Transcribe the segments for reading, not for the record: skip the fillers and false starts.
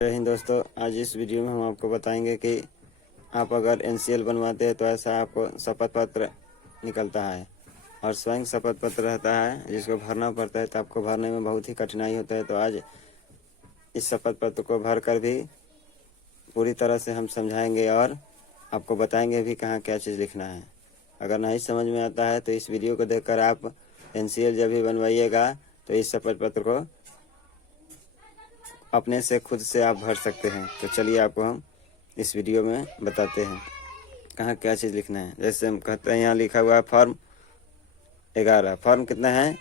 जय हिंद दोस्तों। आज इस वीडियो में हम आपको बताएंगे कि आप अगर एनसीएल बनवाते हैं तो ऐसा आपको शपथ पत्र निकलता है और स्वयं शपथ पत्र रहता है जिसको भरना पड़ता है, तो आपको भरने में बहुत ही कठिनाई होता है। तो आज इस शपथ पत्र को भर कर भी पूरी तरह से हम समझाएंगे और आपको बताएंगे भी कहाँ क्या चीज़ लिखना है। अगर नहीं समझ में आता है तो इस वीडियो को देखकर आप एनसीएल जब भी बनवाइएगा तो इस शपथ पत्र को अपने से खुद से आप भर सकते हैं। तो चलिए आपको हम इस वीडियो में बताते हैं कहाँ क्या चीज़ लिखना है। जैसे हम कहते हैं यहाँ लिखा हुआ है फॉर्म 11। फॉर्म कितना है?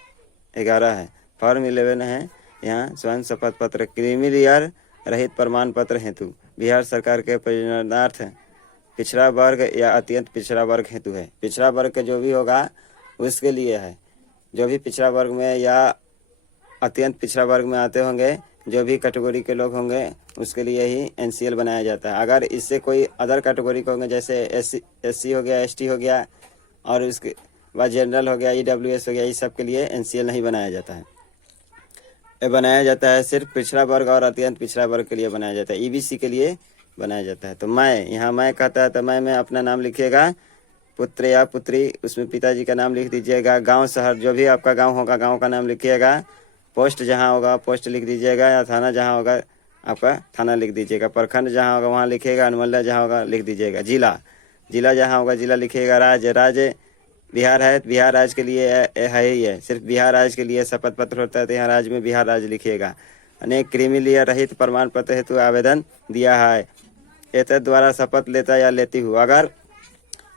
11 है। फॉर्म 11 है। यहाँ स्वयं शपथ पत्र क्रीमी लेयर रहित प्रमाण पत्र हेतु बिहार सरकार के परिणार्थ पिछड़ा वर्ग या अत्यंत पिछड़ा वर्ग हेतु है। पिछड़ा वर्ग का जो भी होगा उसके लिए है। जो भी पिछड़ा वर्ग में या अत्यंत पिछड़ा वर्ग में आते होंगे, जो भी कैटेगरी के लोग होंगे उसके लिए ही एनसीएल बनाया जाता है। अगर इससे कोई अदर कैटेगरी के होंगे जैसे एससी हो गया, एसटी हो गया और उसके बाद जनरल हो गया, ईडब्ल्यूएस हो गया, इस सब के लिए एनसीएल नहीं बनाया जाता है। ये बनाया जाता है सिर्फ पिछड़ा वर्ग और अत्यंत पिछड़ा वर्ग के लिए बनाया जाता है, ईबीसी के लिए बनाया जाता है। तो मैं यहाँ मैं कहता है तो मैं में अपना नाम लिखिएगा, पुत्र या पुत्री, उसमें पिताजी का नाम लिख दीजिएगा, गांव शहर जो भी आपका गांव होगा गांव का नाम लिखिएगा, पोस्ट जहां होगा पोस्ट लिख दीजिएगा, या थाना जहां होगा आपका थाना लिख दीजिएगा, प्रखंड जहां होगा वहां लिखिएगा, अनुमंडल जहां होगा लिख दीजिएगा, जिला जहां होगा जिला लिखिएगा, राज्य बिहार है, बिहार राज्य के लिए है ही है, सिर्फ बिहार राज्य के लिए शपथ पत्र होता है तो यहाँ राज्य में बिहार राज्य लिखिएगा। अनेक क्रीमी लेयर रहित प्रमाण पत्र हेतु आवेदन दिया है। एतद द्वारा शपथ लेता या लेती हूँ। अगर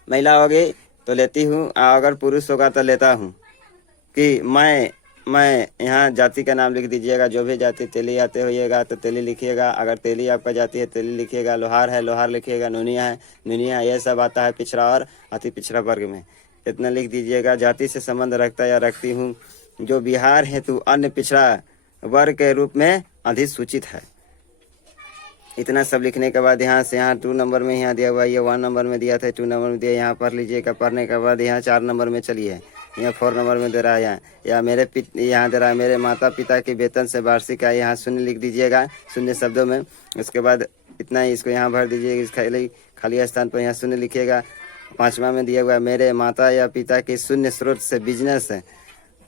महिला होगी तो लेती हूँ, अगर पुरुष होगा तो लेता हूँ। कि मैं यहाँ जाति का नाम लिख दीजिएगा, जो भी जाति तेली आते होइएगा तो तेली लिखिएगा, अगर तेली आपका जाति है तेली लिखिएगा, लोहार है लोहार लिखिएगा, नूनिया है नूनिया, ये सब आता है पिछड़ा और अति पिछड़ा वर्ग में, इतना लिख दीजिएगा। जाति से संबंध रखता या रखती हूँ जो बिहार हेतु अन्य पिछड़ा वर्ग के रूप में अधिसूचित है। इतना सब लिखने के बाद यहाँ से यहाँ 2 नंबर में यहाँ दिया हुआ, ये 1 नंबर में दिया था, 2 नंबर में दिया, यहाँ पढ़ लीजिएगा। पढ़ने के बाद यहाँ 4 नंबर में चलिए, यहाँ 4 नंबर में दे रहा है यहाँ या यहाँ दे रहा है मेरे माता पिता के वेतन से वार्षिक आय, यहाँ शून्य लिख दीजिएगा शून्य शब्दों में। उसके बाद इतना ही इसको यहाँ भर दीजिएगा, इस खाली स्थान पर यहाँ शून्य लिखिएगा। 5वां में दिया हुआ है मेरे माता या पिता के शून्य स्रोत से बिजनेस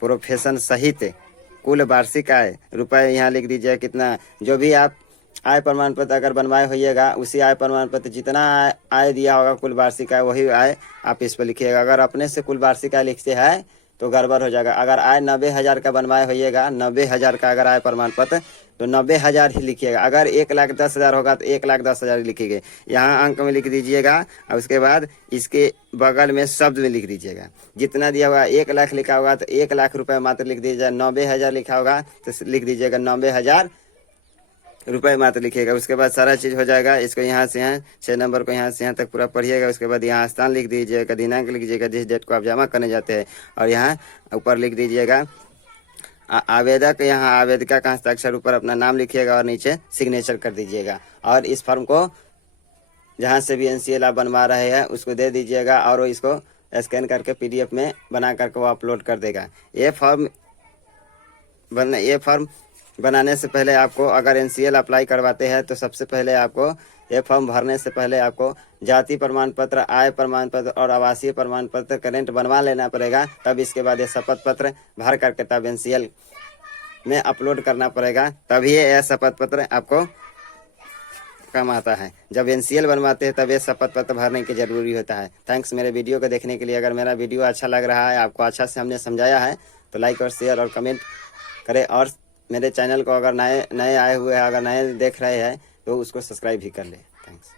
प्रोफेशन सहित कुल वार्षिक आय रुपये यहाँ लिख दीजिएगा कितना। जो भी आप आय प्रमाण पत्र अगर बनवाए होइएगा उसी आय प्रमाण पत्र जितना आय दिया होगा कुल वार्षिक आय वही आय आप इस पर लिखिएगा। अगर अपने से कुल वार्षिक आय लिखते हैं तो गड़बड़ हो जाएगा। अगर आय 90,000 का बनवाए होइएगा, 90,000 का अगर आय प्रमाण पत्र तो 90,000 ही लिखिएगा। अगर 1,10,000 होगा तो 1,10,000 ही लिखिएगा। यहाँ अंक में लिख दीजिएगा और उसके बाद इसके बगल में शब्द में लिख दीजिएगा। जितना दिया हुआ 1 लाख लिखा होगा तो 1 लाख रुपये मात्र लिख दीजिएगा। 90,000 लिखा होगा तो लिख दीजिएगा 90,000 रुपये मात्र लिखिएगा। उसके बाद सारा चीज़ हो जाएगा। इसको यहाँ से यहाँ 6 नंबर को यहाँ से यहाँ तक पूरा पढ़िएगा। उसके बाद यहाँ स्थान लिख दीजिएगा, दिनांक लिख दीजिएगा जिस डेट को आप जमा करने जाते हैं, और यहाँ ऊपर लिख दीजिएगा आवेदक, यहाँ आवेदिका का हस्ताक्षर, ऊपर अपना नाम लिखिएगा और नीचे सिग्नेचर कर दीजिएगा। और इस फॉर्म को जहाँ से भी एनसीएल आप बनवा रहे हैं उसको दे दीजिएगा और वो इसको स्कैन करके PDF में बना करके वो अपलोड कर देगा। ये फॉर्म बनाने से पहले आपको अगर एनसीएल अप्लाई करवाते हैं तो सबसे पहले आपको ये फॉर्म भरने से पहले आपको जाति प्रमाण पत्र, आय प्रमाण पत्र और आवासीय प्रमाण पत्र करेंट बनवा लेना पड़ेगा। तब इसके बाद ये शपथ पत्र भर करके तब एनसीएल में अपलोड करना पड़ेगा, तभी ये शपथ पत्र आपको काम आता है। जब एनसीएल बनवाते हैं तब ये शपथ पत्र भरने की जरूरी होता है। थैंक्स मेरे वीडियो को देखने के लिए। अगर मेरा वीडियो अच्छा लग रहा है, आपको अच्छा से हमने समझाया है तो लाइक और शेयर और कमेंट करें, और मेरे चैनल को अगर नए आए हुए हैं, अगर नए देख रहे हैं तो उसको सब्सक्राइब भी कर ले। थैंक्स।